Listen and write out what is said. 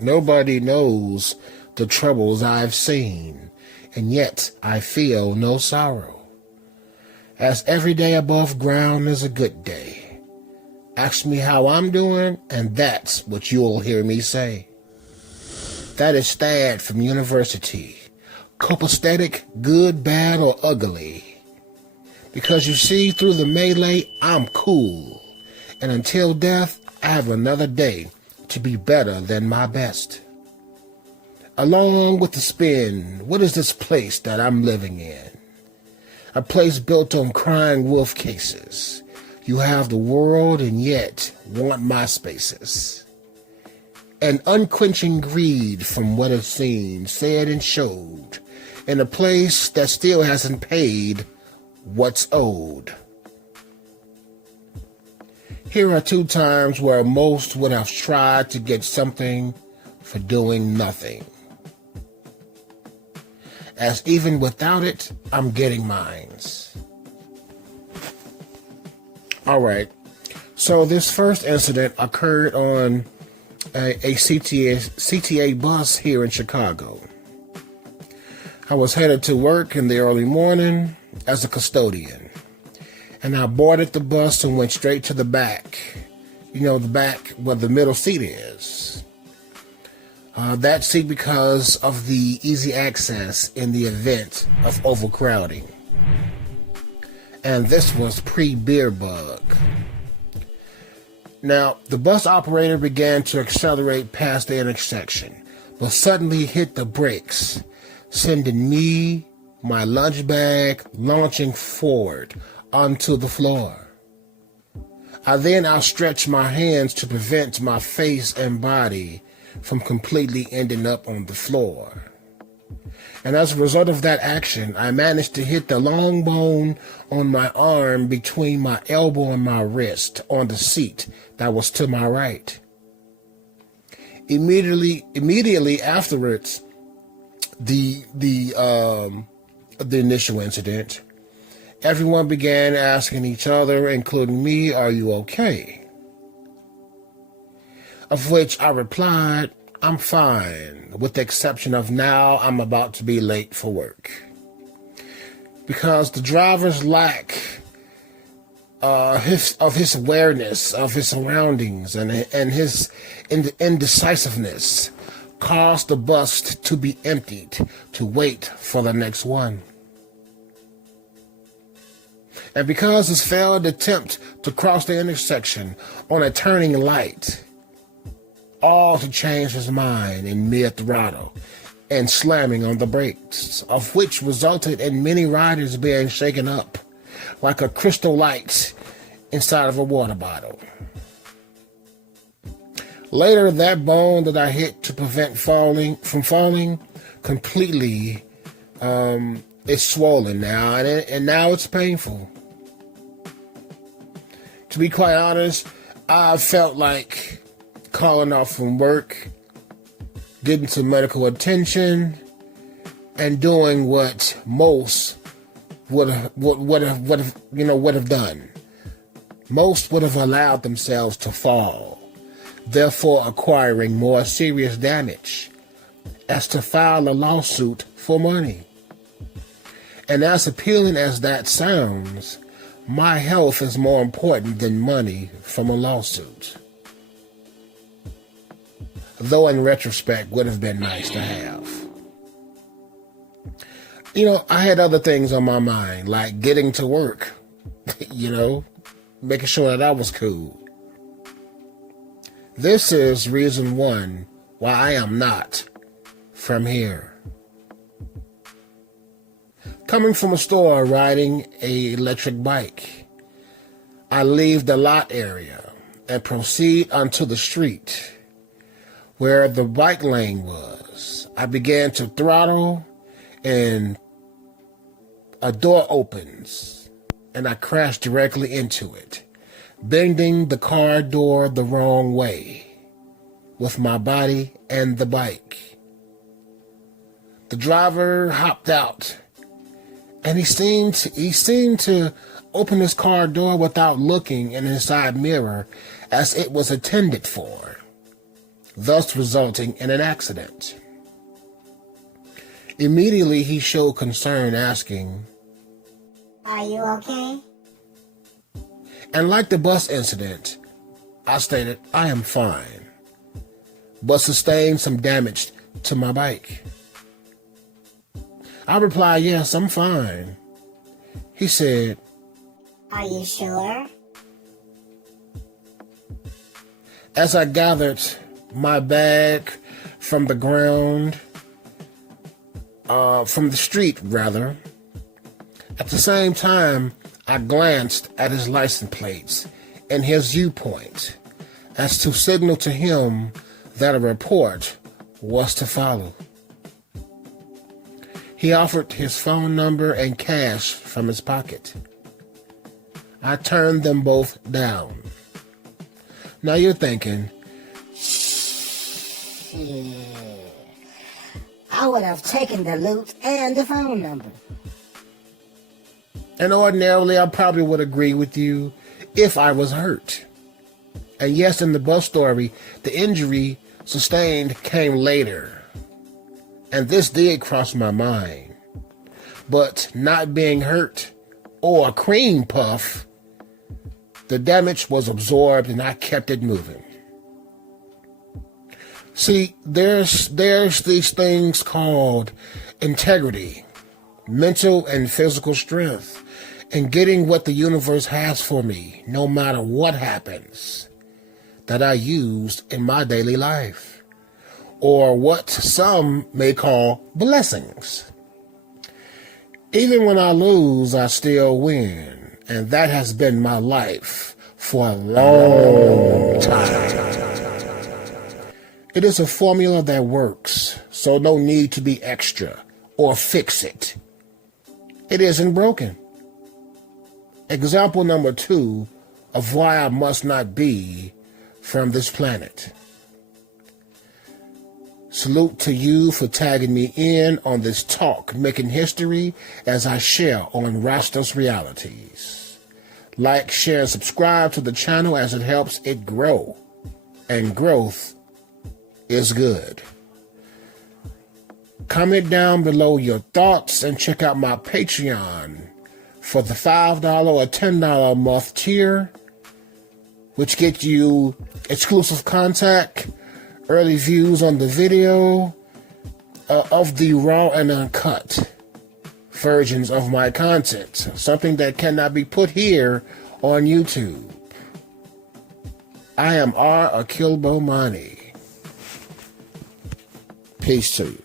Nobody knows the troubles I've seen, and yet I feel no sorrow. As every day above ground is a good day. Ask me how I'm doing, and that's what you'll hear me say. That is Thad from university. Copacetic, good, bad, or ugly. Because you see, through the melee, I'm cool. And until death, I have another day to be better than my best. Along with the spin, what is this place that I'm living in? A place built on crying wolf cases. You have the world and yet want my spaces. An unquenching greed from what I've seen, said and showed, in a place that still hasn't paid what's owed. Here are 2 times where most would have tried to get something for doing nothing. As even without it, I'm getting mines. All right. So this first incident occurred on a CTA bus here in Chicago. I was headed to work in the early morning as a custodian. And I boarded the bus and went straight to the back. You know, the back where the middle seat is. That seat because of the easy access in the event of overcrowding. And this was pre-beer bug. Now, the bus operator began to accelerate past the intersection, but suddenly hit the brakes, sending me, my lunch bag, launching forward onto the floor. I then outstretched my hands to prevent my face and body from completely ending up on the floor. And as a result of that action, I managed to hit the long bone on my arm between my elbow and my wrist on the seat that was to my right. Immediately afterwards, the initial incident, everyone began asking each other, including me, "Are you okay?" Of which I replied, "I'm fine, with the exception of now I'm about to be late for work." Because the driver's lack of his awareness of his surroundings and his indecisiveness caused the bus to be emptied to wait for the next one. And because his failed attempt to cross the intersection on a turning light, all to change his mind in mid-throttle and slamming on the brakes, of which resulted in many riders being shaken up like a crystal light inside of a water bottle. Later, that bone that I hit to prevent falling completely is swollen now, and now it's painful. To be quite honest, I felt like calling off from work, getting some medical attention, and doing what most would have done. Most would have allowed themselves to fall, therefore acquiring more serious damage, as to file a lawsuit for money. And as appealing as that sounds, my health is more important than money from a lawsuit. Though in retrospect, would have been nice to have. You know, I had other things on my mind, like getting to work, making sure that I was cool. This is reason 1 why I am not from here. Coming from a store riding an electric bike, I leave the lot area and proceed onto the street where the bike lane was. I began to throttle and a door opens and I crash directly into it, bending the car door the wrong way with my body and the bike. The driver hopped out and he seemed to open his car door without looking in his side mirror as it was intended for. thus resulting in an accident. Immediately, he showed concern, asking, "Are you okay?" And like the bus incident, I stated, I am fine, but sustained some damage to my bike. I replied, yes, I'm fine. He said, "Are you sure?" As I gathered my bag from the ground, from the street rather, at the same time, I glanced at his license plates and his viewpoint as to signal to him that a report was to follow. He offered his phone number and cash from his pocket. I turned them both down. Now you're thinking, shit, I would have taken the loot and the phone number. And ordinarily, I probably would agree with you if I was hurt. And yes, in the bus story, the injury sustained came later. And this did cross my mind. But not being hurt or a cream puff, the damage was absorbed and I kept it moving. See, there's these things called integrity, mental and physical strength, and getting what the universe has for me, no matter what happens, that I used in my daily life, or what some may call blessings. Even when I lose, I still win, and that has been my life for a long time. It is a formula that works, so no need to be extra or fix it. It isn't broken. Example number 2 of why I must not be from this planet. Salute to you for tagging me in on this talk, making history as I share on Rastos Realities. Like, share, and subscribe to the channel as it helps it grow. And growth is good. Comment down below your thoughts and check out my Patreon for the $5 or $10 a month tier, which gets you exclusive contact, early views on the video of the raw and uncut versions of my content, something that cannot be put here on YouTube. I am R. Akilbomani. Peace to you.